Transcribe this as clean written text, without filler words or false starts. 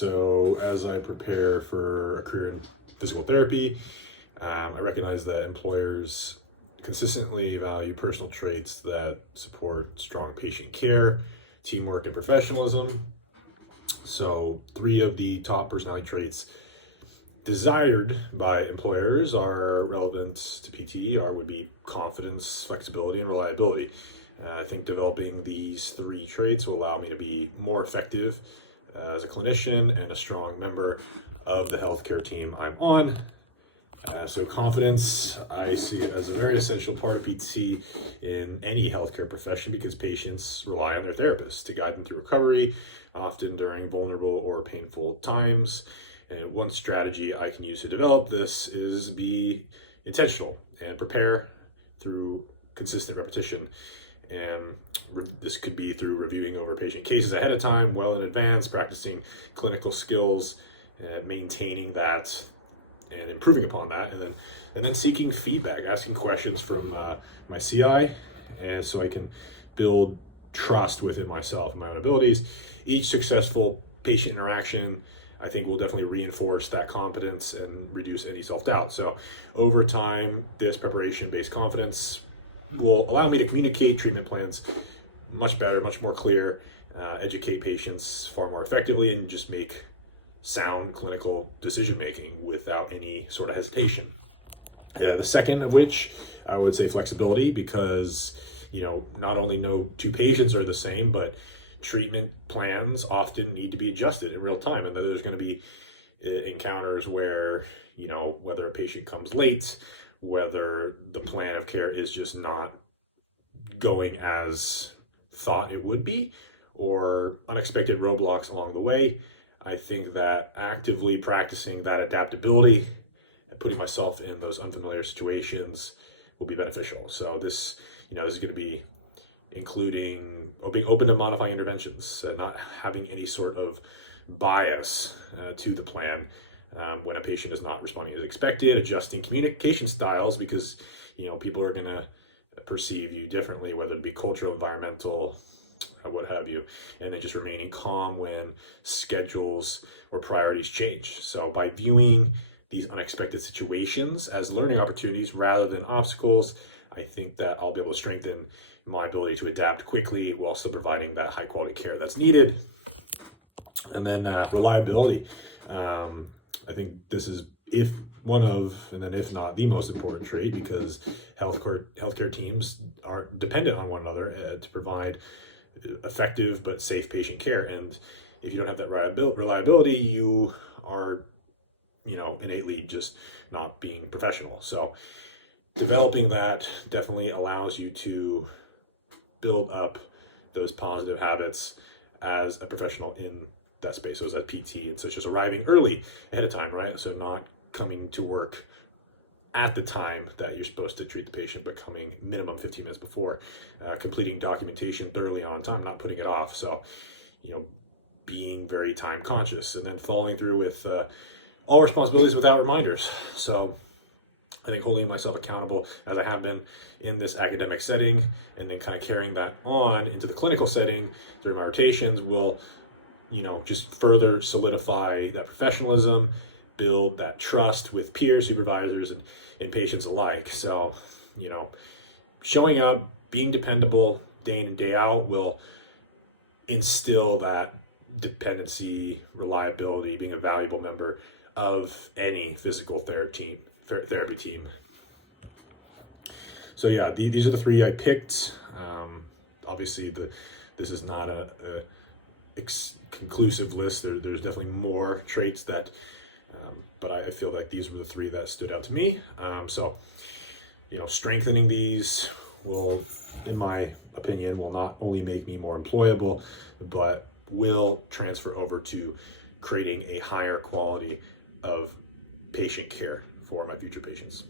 So as I prepare for a career in physical therapy, I recognize that employers consistently value personal traits that support strong patient care, teamwork, and professionalism. So, three of the top personality traits desired by employers are relevant to PT are would be confidence, flexibility, and reliability. I think developing these three traits will allow me to be more effective as a clinician and a strong member of the healthcare team I'm on. So confidence, I see it as a very essential part of PT in any healthcare profession because patients rely on their therapists to guide them through recovery, often during vulnerable or painful times. And one strategy I can use to develop this is be intentional and prepare through consistent repetition. And this could be through reviewing over patient cases ahead of time, well in advance, practicing clinical skills, maintaining that and improving upon that, and then seeking feedback, asking questions from my CI, and so I can build trust within myself and my own abilities. Each successful patient interaction, I think, will definitely reinforce that confidence and reduce any self-doubt. So over time, this preparation-based confidence will allow me to communicate treatment plans much better, much more clear, educate patients far more effectively, and just make sound clinical decision making without any sort of hesitation. The second of which I would say flexibility, because not only no two patients are the same, but treatment plans often need to be adjusted in real time, and there's going to be encounters where whether a patient comes late, whether the plan of care is just not going as thought it would be, or unexpected roadblocks along the way. I think that actively practicing that adaptability and putting myself in those unfamiliar situations will be beneficial. So this is going to be including being open to modifying interventions, not having any sort of bias to the plan when a patient is not responding as expected, adjusting communication styles because people are going to perceive you differently, whether it be cultural, environmental, what have you, and then just remaining calm when schedules or priorities change. So by viewing these unexpected situations as learning opportunities rather than obstacles, I think that I'll be able to strengthen my ability to adapt quickly while still providing that high quality care that's needed. And then reliability. I think this is if not the most important trait, because healthcare teams are dependent on one another to provide effective but safe patient care. And if you don't have that reliability, you are innately just not being professional. So developing that definitely allows you to build up those positive habits as a professional in that space. So as a PT, and such as arriving early ahead of time, right? So not coming to work at the time that you're supposed to treat the patient, but coming minimum 15 minutes before, completing documentation thoroughly on time, not putting it off. So, being very time conscious, and then following through with all responsibilities without reminders. So I think holding myself accountable as I have been in this academic setting, and then kind of carrying that on into the clinical setting through my rotations will, just further solidify that professionalism, build that trust with peers, supervisors, and patients alike. So, showing up, being dependable day in and day out will instill that dependency, reliability, being a valuable member of any physical therapy team. So yeah, these are the three I picked. Obviously, this is not a conclusive list. There's definitely more traits that but I feel like these were the three that stood out to me. So, strengthening these will, in my opinion, will not only make me more employable, but will transfer over to creating a higher quality of patient care for my future patients.